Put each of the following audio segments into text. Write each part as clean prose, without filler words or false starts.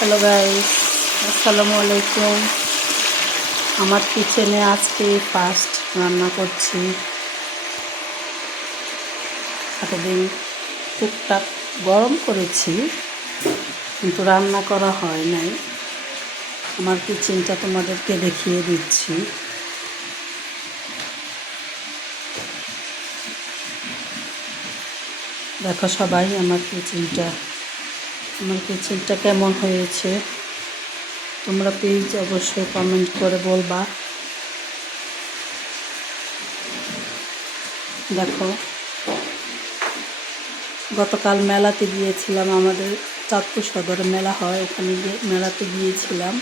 Hello guys, আসসালামু আলাইকুম। আমার কিচেনে আজকে ফার্স্ট রান্না করছি। এতদিন টুকটাক গরম করেছি, কিন্তু রান্না করা হয় নাই। আমার কিচেনটা তোমাদেরকে দেখিয়ে দিচ্ছি। দেখো সবাই আমার কিচেনটা কেমন হয়েছে তোমরা প্লিজ অবশ্যই কমেন্ট করে বলবা। দেখো, গতকাল মেলাতে গিয়েছিলাম, আমাদের চাঁদপুর সদরে মেলা হয়, ওখানে মেলাতে গিয়েছিলাম।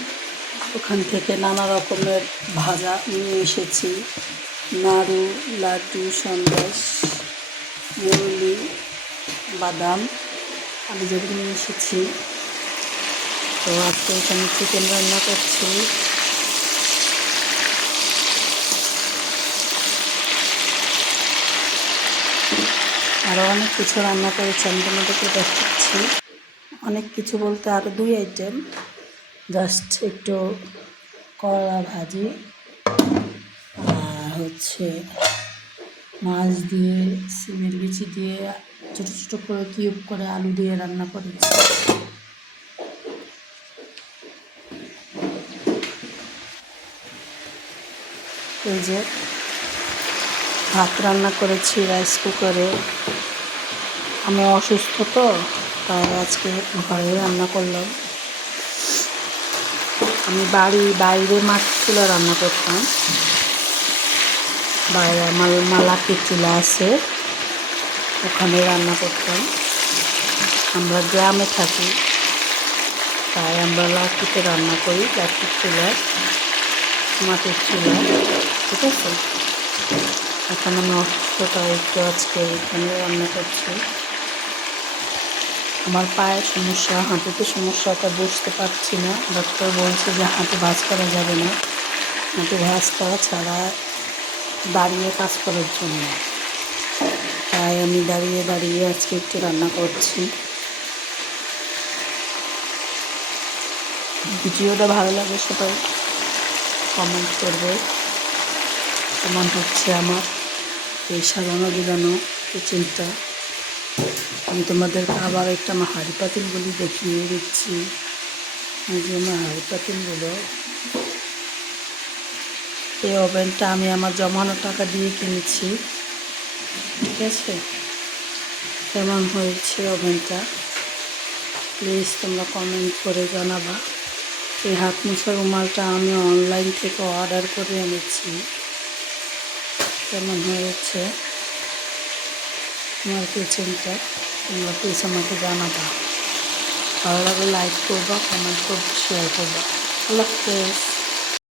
ওখান থেকে নানা রকমের ভাজা নিয়ে এসেছি, নাড়ু, লাড্ডু, সন্দেশ, মুরলি, বাদাম আমি যেগুলো নিয়ে এসেছি। তো আজকে এখানে চিকেন রান্না করছি। আরও অনেক কিছু রান্না করেছি, আমি তোমাদেরকে দেখাচ্ছি। অনেক কিছু বলতে আরও 2 আইটেম, জাস্ট একটু করলা ভাজি আর হচ্ছে মাছ দিয়ে, সিমের বিচি দিয়ে ছোটো ছোটো করে কিউব করে আলু দিয়ে রান্না করেছি। এই যে ভাত রান্না করেছি রাইস কুকারে। আমি অসুস্থ তো, তাই আজকে ঘরে রান্না করলাম। আমি বাইরে মাটির চুলা রান্না করতাম, বাইরে আমার লাঠির চুলা আছে, ওখানে রান্না করতাম। আমরা গ্রামে থাকি, তাই আমরা লাঠিতে রান্না করি, লাঠির চুলায়, মাটির চুলায়। ঠিক আছে, এখন আমি অসুস্থতা একটু আজকে এখানে রান্না করছি। আমার পায়ের সমস্যা, হাঁটুতে সমস্যাটা বুঝতে পারছি না। ডক্টর বলছে যে হাঁটু ভাঁজ করা যাবে না, হাঁটু ভাঁজ করা ছাড়া দাঁড়িয়ে কাজ করার জন্য। তাই আমি দাঁড়িয়ে দাঁড়িয়ে আজকে একটু রান্না করছি। ভিডিওটা ভালো লাগে সবাই কমেন্ট করবে। কেমন হচ্ছে আমার এই সাজানো গুজানো কিচেনটা। আমি তোমাদেরকে আবার একটা আমার হাঁড়ি পাতিলগুলি দেখিয়ে দিচ্ছি। এই যে আমার হাঁড়ি পাতিলগুলো। এই ওভেনটা আমি আমার জমানো টাকা দিয়ে কিনেছি। ঠিক আছে, কেমন হয়েছে ওভেনটা প্লিজ তোমরা কমেন্ট করে জানাবা। এই হাত মোছার রুমালটা আমি অনলাইন থেকে অর্ডার করে এনেছি। কেমন হয়েছে আমার কিচেনটা তোমরা প্লিজ আমাকে জানাবা। ভালো লাগলে লাইক করবা, কমেন্ট করবা, শেয়ার করবা। আল্লাহ হাফেজ।